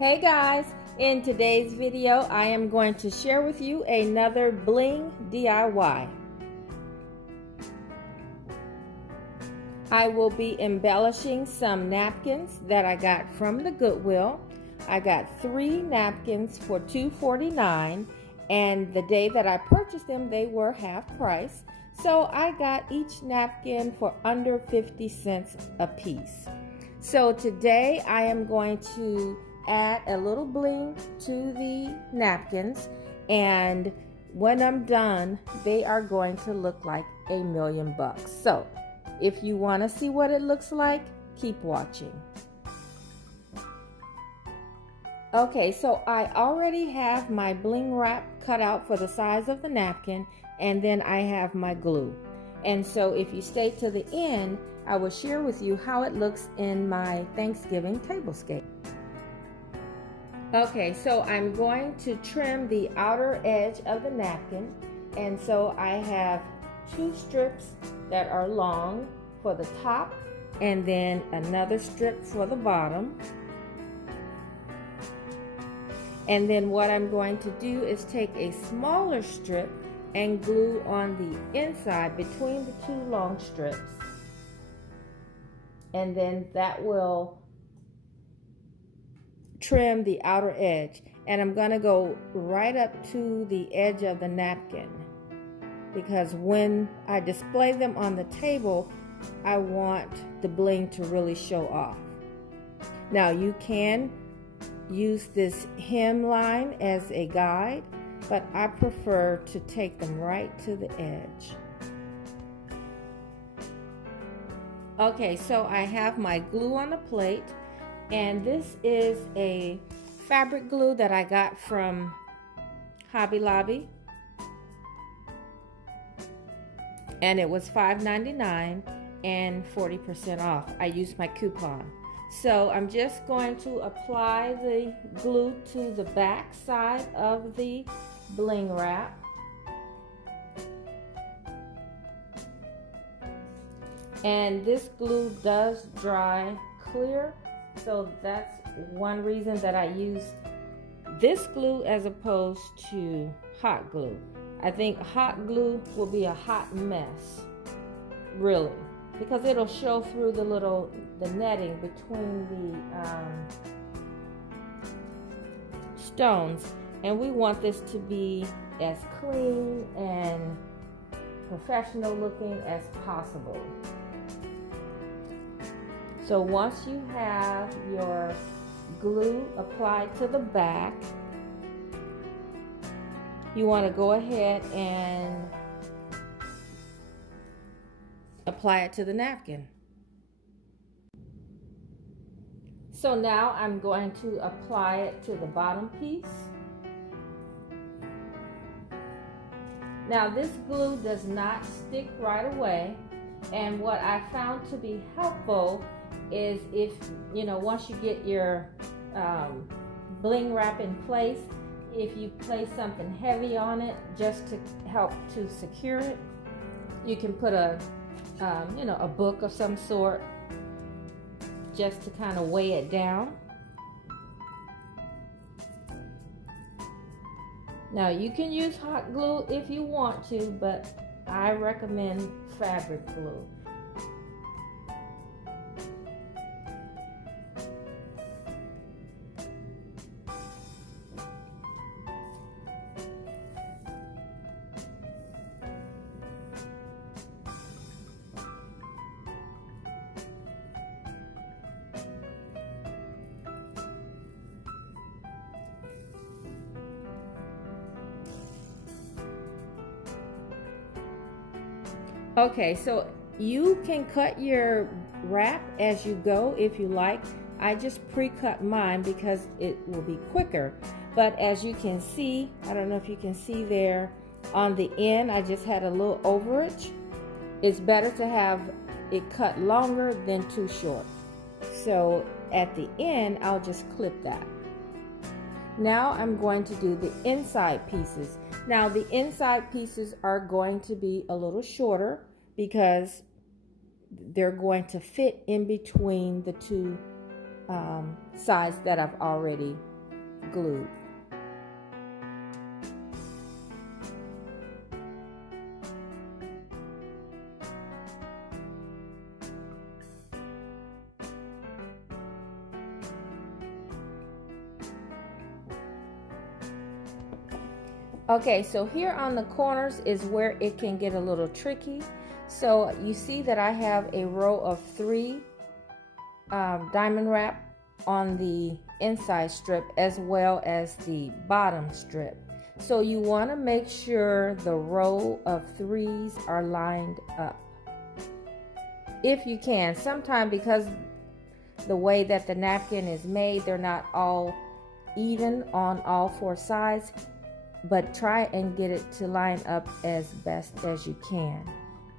Hey guys, in today's video I am going to share with you another bling DIY. I will be embellishing some napkins that I got from the Goodwill. I got 3 napkins for $2.49, and the day that I purchased them they were half price. So I got each napkin for under 50 cents a piece. So today I am going to add a little bling to the napkins, and when I'm done they are going to look like $1,000,000. So if you want to see what it looks like, keep watching. Okay, so I already have my bling wrap cut out for the size of the napkin, and then I have my glue. And so if you stay to the end, I will share with you how it looks in my Thanksgiving tablescape. Okay, so I'm going to trim the outer edge of the napkin, and so I have 2 strips that are long for the top and then another strip for the bottom. And then what I'm going to do is take a smaller strip and glue on the inside between the 2 long strips, and then that will trim the outer edge. And I'm going to go right up to the edge of the napkin, because when I display them on the table I want the bling to really show off. Now you can use this hemline as a guide, but I prefer to take them right to the edge. Okay, so I have my glue on the plate, and this is a fabric glue that I got from Hobby Lobby, and it was $5.99 and 40% off. I used my coupon. So I'm just going to apply the glue to the back side of the bling wrap. And this glue does dry clear, so that's one reason that I used this glue as opposed to hot glue. I think hot glue will be a hot mess, really, because it'll show through the netting between the stones, and we want this to be as clean and professional looking as possible. So once you have your glue applied to the back, you want to go ahead and apply it to the napkin. So now I'm going to apply it to the bottom piece. Now this glue does not stick right away, and what I found to be helpful is if, once you get your bling wrap in place, if you place something heavy on it just to help to secure it, you can put a book of some sort just to kind of weigh it down. Now you can use hot glue if you want to, but I recommend fabric glue. Okay, so you can cut your wrap as you go if you like. I just pre-cut mine because it will be quicker. But as you can see, I don't know if you can see there on the end, I just had a little overage. It's better to have it cut longer than too short. So at the end, I'll just clip that. Now I'm going to do the inside pieces. Now the inside pieces are going to be a little shorter because they're going to fit in between the 2 sides that I've already glued. Okay, so here on the corners is where it can get a little tricky. So you see that I have a row of 3 diamond wrap on the inside strip as well as the bottom strip. So you want to make sure the row of 3s are lined up. If you can, sometimes because the way that the napkin is made, they're not all even on all 4 sides. But try and get it to line up as best as you can.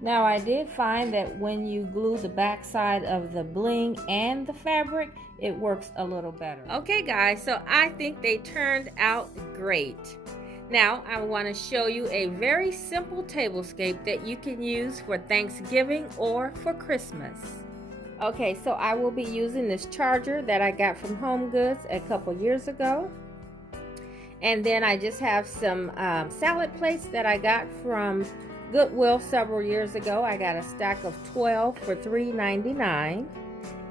Now I did find that when you glue the back side of the bling and the fabric, it works a little better. Okay guys, so I think they turned out great. Now I want to show you a very simple tablescape that you can use for Thanksgiving or for Christmas. Okay, so I will be using this charger that I got from Home Goods a couple years ago. And then I just have some salad plates that I got from Goodwill several years ago. I got a stack of 12 for $3.99.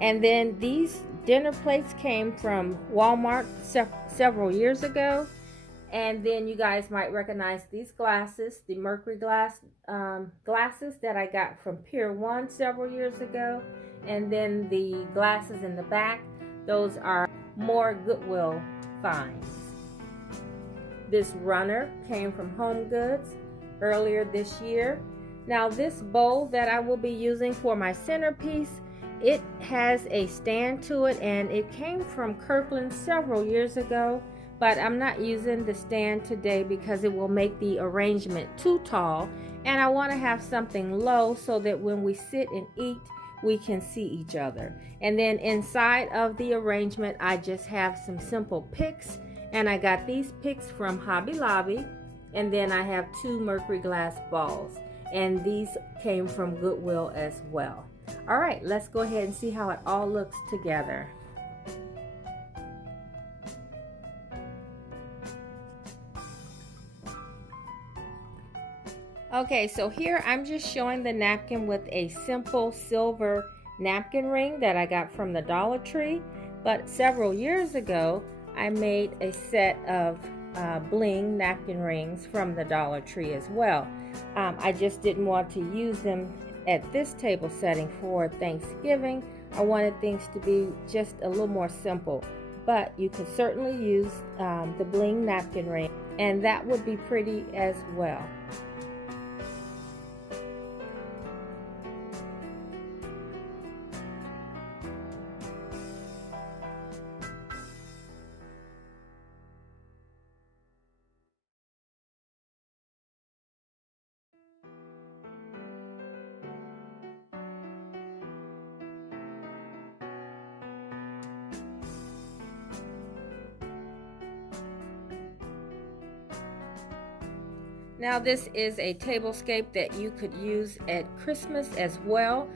And then these dinner plates came from Walmart several years ago. And then you guys might recognize these glasses, the mercury glasses that I got from Pier 1 several years ago. And then the glasses in the back, those are more Goodwill finds. This runner came from Home Goods earlier this year. Now this bowl that I will be using for my centerpiece, it has a stand to it and it came from Kirkland several years ago, but I'm not using the stand today because it will make the arrangement too tall, and I want to have something low so that when we sit and eat, we can see each other. And then inside of the arrangement, I just have some simple picks. And I got these picks from Hobby Lobby, and then I have 2 mercury glass balls, and these came from Goodwill as well. All right, let's go ahead and see how it all looks together. Okay, so here I'm just showing the napkin with a simple silver napkin ring that I got from the Dollar Tree, but several years ago I made a set of bling napkin rings from the Dollar Tree as well. I just didn't want to use them at this table setting for Thanksgiving. I wanted things to be just a little more simple, but you could certainly use the bling napkin ring, and that would be pretty as well. Now this is a tablescape that you could use at Christmas as well.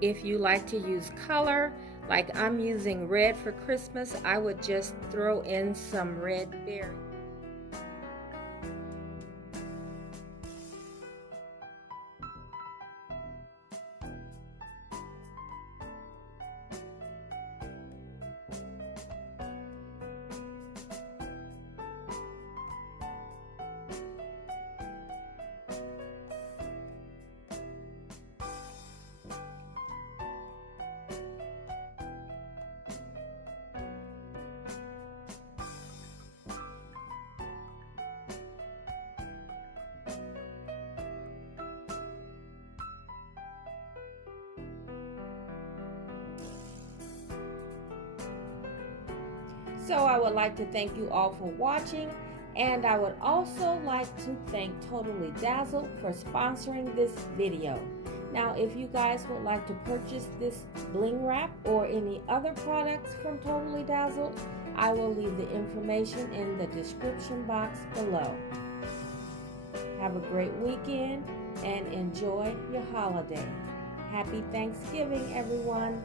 If you like to use color, like I'm using red for Christmas, I would just throw in some red berry. So I would like to thank you all for watching, and I would also like to thank Totally Dazzled for sponsoring this video. Now if you guys would like to purchase this bling wrap or any other products from Totally Dazzled, I will leave the information in the description box below. Have a great weekend and enjoy your holiday. Happy Thanksgiving, everyone.